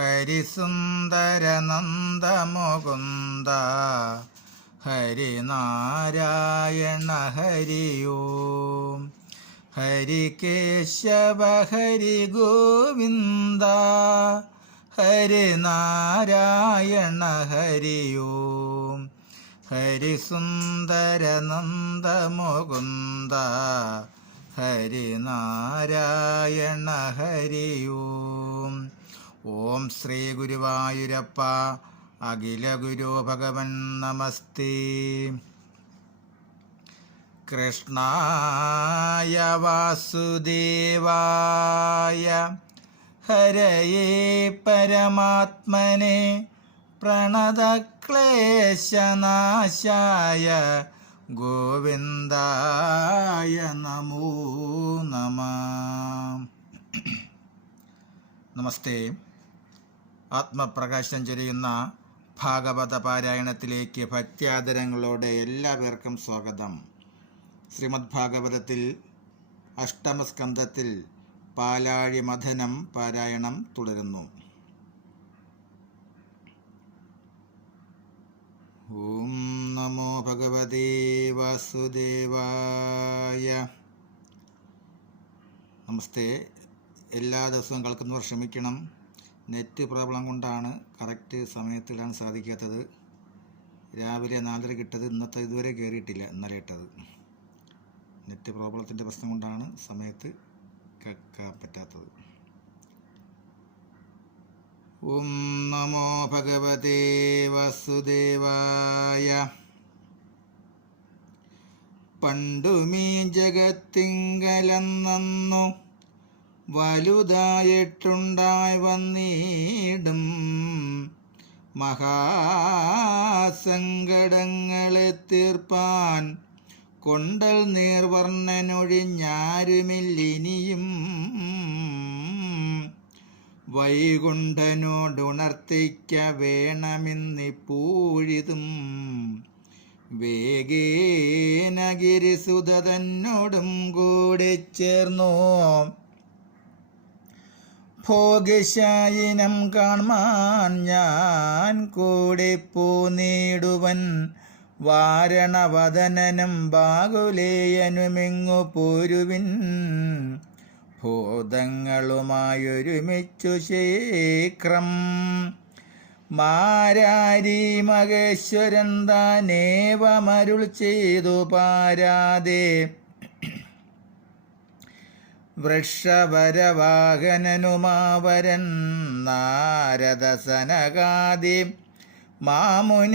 ഹരിസുന്ദരനന്ദമുകുന്ദ ഹരിനാരായണ ഹരി ഓം. ഹരികേശവ ഹരി ഗോവിന്ദ ഹരിനാരായണ ഹരി ഓം. ഹരിസുന്ദരനന്ദമുകുന്ദ ഹരിനാരായണ ഹരി ഓം. ഓം ശ്രീ ഗുരുവായൂരപ്പ അഖില ഗുരു ഭഗവൻ നമസ്തേ. കൃഷ്ണായ വാസുദേവായ ഹരയേ പരമാത്മനെ പ്രണതക്ലേശനാശായ ഗോവിന്ദായ നമോ നമഃ. നമസ്തേ. ആത്മപ്രകാശം ചൊരിയുന്ന ഭാഗവത പാരായണത്തിലേക്ക് ഭക്ത്യാദരങ്ങളോടെ എല്ലാവർക്കും സ്വാഗതം. ശ്രീമദ് ഭാഗവതത്തിൽ അഷ്ടമസ്കന്ധത്തിൽ പാലാഴി മഥനം പാരായണം തുടരുന്നു. ഓം നമോ ഭഗവതേ വാസുദേവായ. നമസ്തേ. എല്ലാ ദിവസവും കേൾക്കുന്നവർ ക്ഷമിക്കണം. നെറ്റ് പ്രോബ്ലം കൊണ്ടാണ് കറക്റ്റ് സമയത്തിടാൻ സാധിക്കാത്തത്. രാവിലെ 4:30 ഇട്ടത് ഇന്നത്തെ ഇതുവരെ കയറിയിട്ടില്ല. ഇന്നലെ ഇട്ടത് നെറ്റ് പ്രോബ്ലത്തിൻ്റെ പ്രശ്നം കൊണ്ടാണ് സമയത്ത് കേൾക്കാൻ പറ്റാത്തത്. ഓം നമോ ഭഗവതേ വാസുദേവായ. പണ്ടുമീ ജഗത്തിങ്കലെന്നു വലുതായിട്ടുണ്ടായി വന്നിടും മഹാസങ്കടങ്ങളെ തീർപ്പാൻ കൊണ്ടൽ നീർവർണ്ണനൊഴിഞ്ഞാരുമില്ലിനിയും വൈകുണ്ഠനോടുണർത്തിക്ക വേണമെന്നിപ്പൂഴിതും വേഗേനഗിരിസുത തന്നോടും കൂടി ചേർന്നോ ഭോഗശായിനം കാൺമാൻ ഞാൻ കൂടി പോനീടുവൻ വാരണവദനനും ബാകുലേയനുമിങ്ങു പോരുവിൻ ഭൂതങ്ങളുമായൊരുമിച്ചു ശീഘ്രം മാരാരി മഹേശ്വരൻ താനേവമരുൾ ചെയ്തു പാരാതെ വൃഷഭരവാഹനനുമാവരൻ നാരദസനകാദി മാമുനീന്ദ്രന്മാർ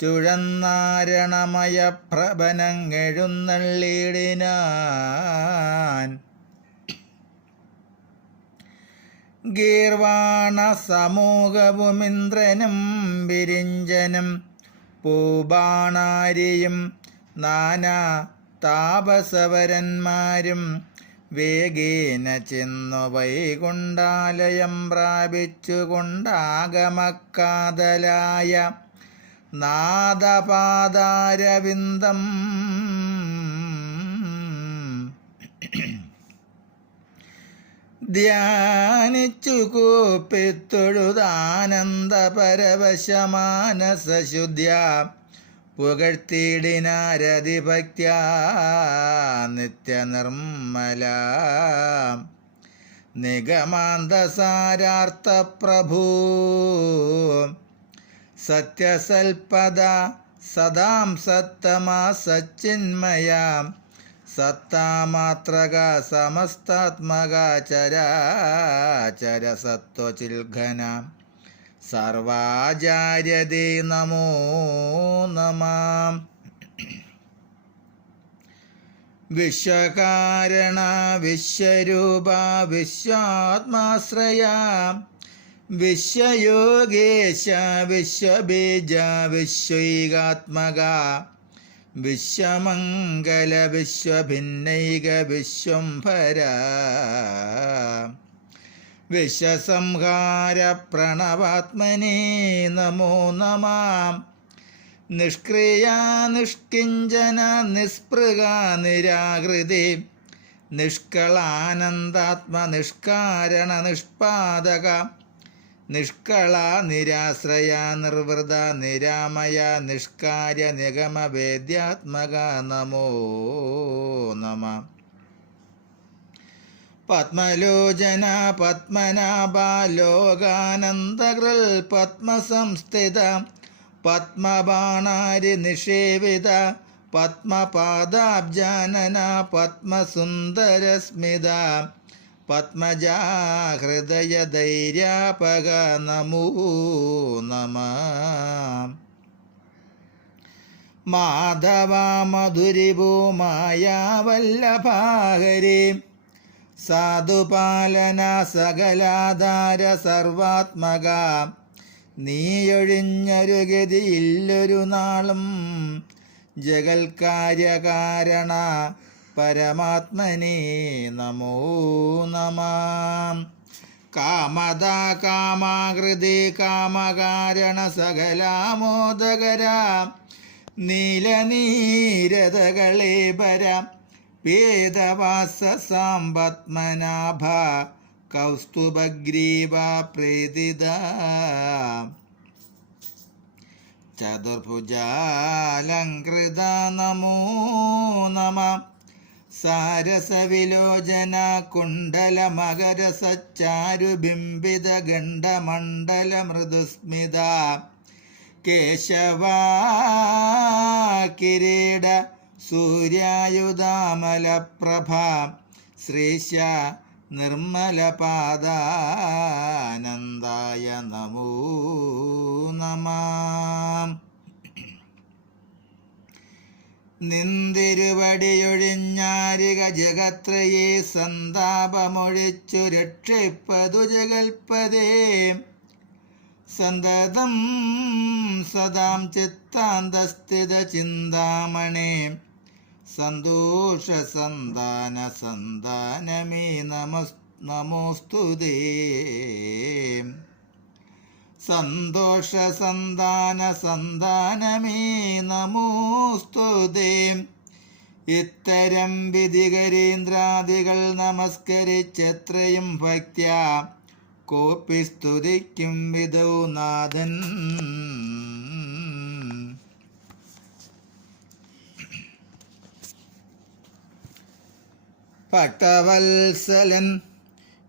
ചുഴന്നാരണമയ പ്രഭനങ്ങെഴുന്നള്ളിടിനാൻ ഗീർവാണ സമൂഹവുമിന്ദ്രനും വിരിഞ്ചനും പൂബാണാരിയും നാനാ താപസവരന്മാരും വേഗേന ചെന്നു വൈകുണ്ഠാലയം പ്രാപിച്ചുകൊണ്ടാഗമക്കാതലായ നാദപാദാരവിന്ദം ധ്യാനിച്ചു കൂപ്പിത്തൊഴുതാനന്ദപരവശമാനസശുദ്ധ്യ പുകഴ്ത്തിയിടിനാരതിഭക്ത്യാ നിത്യനിർമ്മല നിഗമാന്തസാരാർത്ഥപ്രഭൂ സത്യസൽപദ സദാം സത്തമാ സച്ചിന്മയാ സത്താമാത്രക സമസ്താത്മക ചരാചര സത്വചിൽഘന സർവാചാര്യതേ നമോ നമഃ. വിശ്വകാരണ വിശ്വരൂപ വിശ്വാത്മാശ്രയ വിശ്വയോഗേശ വിശ്വബീജ വിശ്വൈകാത്മക വിശ്വമംഗല വിശ്വഭിന്നൈക വിശ്വംഭര വിശ്വസംഹാര പ്രണവാത്മനേ നമോ നമഃ. നിഷ്ക്രിയ നിഷ്കിഞ്ചന നിസ്പൃഹ നിരാകൃതി നിഷ്കളാനന്ദാത്മനിഷ്കാരണ നിഷ്പാദക നിഷ്കള നിരാശ്രയ നിർവൃത നിരാമയ നിഷ്കാര്യ നിഗമ വേദ്യാത്മക നമോ നമ. പത്മലോചന പത്മനാഭ ലോകാനന്ദകൃൽ പത്മസംസ്ഥിത പത്മബാണാരി നിഷേവിത പത്മപാദാബ്ജാനന പത്മസുന്ദരസ്മിത പത്മജാ ഹൃദയ ധൈര്യാപക നമോ നമ. മാധവ മധുരിഭൂ മായാവല്ലഭാഹരി സാധുപാലന സകലാധാര സർവാത്മക നീയൊഴിഞ്ഞൊരു ഗതിയില്ലൊരു നാളും ജഗൽകാര്യകാരണ പരമാത്മനേ നമോ നമ. കാമദ കാമാകൃതി കാമകാരണ സകലാമോദകര നീലനീരതകളെ പര വേദവാസ സാമ്പത്മനാഭ കൗസ്തുഭഗ്രീവ പ്രീതിദ ചതുർഭുജാലങ്കൃത നമോ നമ. സാരസവിലോചന കുണ്ടല മകര സച്ചാരുബിംബിത ഗണ്ഡമണ്ഡല മൃദുസ്മിത കേശവ കിരീട സൂര്യായുധാമലപ്രഭ ശ്രീശ നിർമ്മലപാദാനന്ദായ നമോ നമ. നിന്തിരുവടിയൊഴിഞ്ഞാരിക ജഗത്രയേ സന്താപമൊഴിച്ചു രക്ഷിപ്പതു ജഗൽപദേ സന്തതം സദാം ചിത്താന്തസ്ഥിത ചിന്താമണേ സന്തോഷ സന്താന സന്താനമേ നമോസ്തുതേ. സന്തോഷ സന്താന സന്താനമേ നമോസ്തുതേ. ഇത്തരം വിധികരീന്ദ്രാദികൾ നമസ്കരിച്ചെത്രയും ഭക്ത്യാ കോപ്പി സ്തുതിക്കും വിധൗ നാഥൻ. ഭക്തവത്സലൻ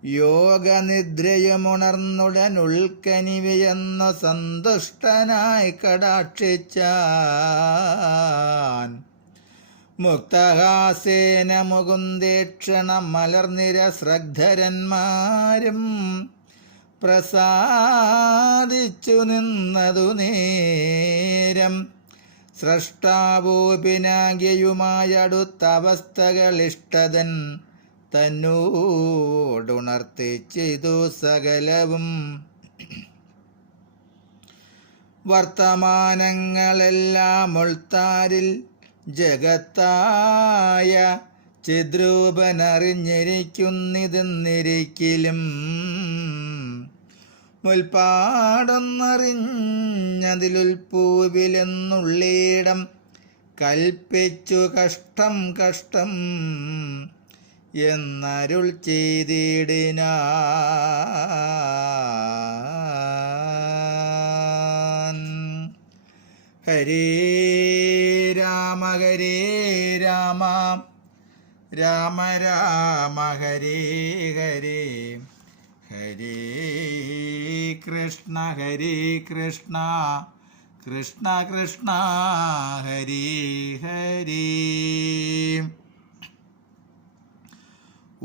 യോഗനിദ്രയുമുണർന്നുടനുൾക്കനിവയെന്ന സന്തുഷ്ടനായി കടാക്ഷിച്ചാൻ മുക്തഹാസേന മുകുന്ദേക്ഷണം മലർനിര ശ്രദ്ധരന്മാരും പ്രസാദിച്ചു നിന്നതു നേരം സ്രഷ്ടാവോപിനാഗ്യയുമായടുത്തവസ്ഥകളിഷ്ടതൻ തന്നോടുണർത്തിച്ചിതു സകലവും. വർത്തമാനങ്ങളെല്ലാം ഉൾത്താരിൽ ജഗത്തായ ചിദ്രൂപനറിഞ്ഞിരിക്കുന്നിതെന്നിരിക്കലും മുൽപ്പാടൊന്നറിഞ്ഞതിലുൽപ്പൂവിലെന്നുള്ളിടം കൽപ്പിച്ചു കഷ്ടം കഷ്ടം എന്നരുൾ ചെയ്തിടിനാൻ. ഹരേ രാമ ഹരേ രാമ രാമ രാമ ഹരേ ഹരേ ഹരേ കൃഷ്ണ കൃഷ്ണ കൃഷ്ണ ഹരേ ഹരേ.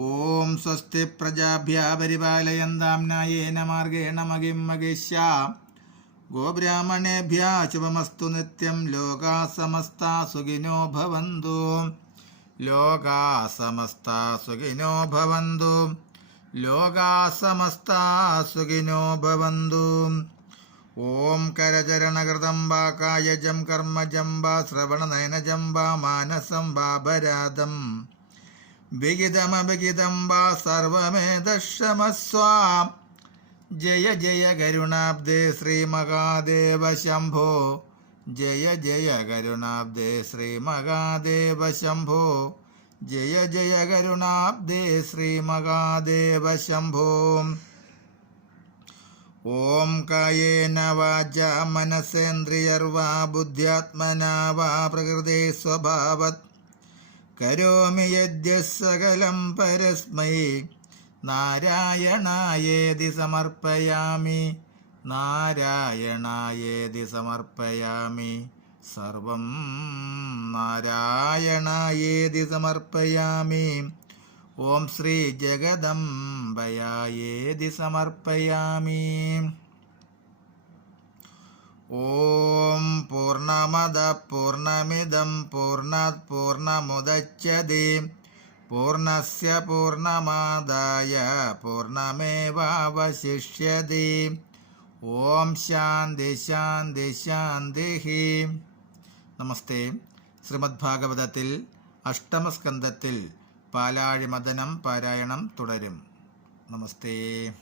ഓം സ്വസ്തി പ്രജാഭ്യ പരിപാലയന്താം ന്യായേന മാർഗേണ മഹിം മഹിഷ്യാ ഗോബ്രാഹ്മണേഭ്യ ശുഭമസ്തു നിത്യം. ലോകാ സമസ്താ സുഖിനോ ഭവന്തു. ലോകാ സമസ്താ സുഖിനോ ഭവന്തു. ലോകാ സമസ്താ സുഖിനോ ഭവന്തു. ഓം കരചരണകൃതം വാ കായജം കർമ്മജം വാ ശ്രവണനയനജം വാ മാനസം വാപരാധം വിഹിതമഭിഹിതം വാ സർവമേതക്ഷമസ്വ. ജയ ജയ കരുണാബ്ദേ ശ്രീ മഹാദേവ ശംഭോ. ജയ ജയ കരുണാബ്ദേ ശ്രീ മഹാദേവ ശംഭോ. ജയ ജയ കരുണാബ്ദേ ശ്രീമഹാദേവ ശംഭോ. ഓം കായേന വാച മനസേന്ദ്രിയർവാ ബുദ്ധ്യാത്മനാ വാ പ്രകൃതേ സ്വഭാവത് കരോമി യദ്യഃ സകലം പരസ്മൈ നാരായണായേതി സമർപ്പയാമി. നാരായണായേതി സമർപ്പയാമി. സർവം നാരായണായേതി സമർപ്പയാമി. ഓം ശ്രീ ജഗദംബയായേതി സമർപ്പയാമി. ഓം പൂർണ്ണമദ പൂർണ്ണമിദം പൂർണ്ണാത് പൂർണ്ണമുദച്യത്തെ പൂർണ്ണസ്യ പൂർണ്ണമാദായ പൂർണ്ണമേവാവശിഷ്യത്തെ. ഓം ശാന്തി ശാന്തി ശാന്തി. നമസ്തേ. ശ്രീമദ് ഭാഗവതത്തിൽ അഷ്ടമസ്കന്ധത്തിൽ പാലാഴി മദനം പാരായണം തുടരും. നമസ്തേ.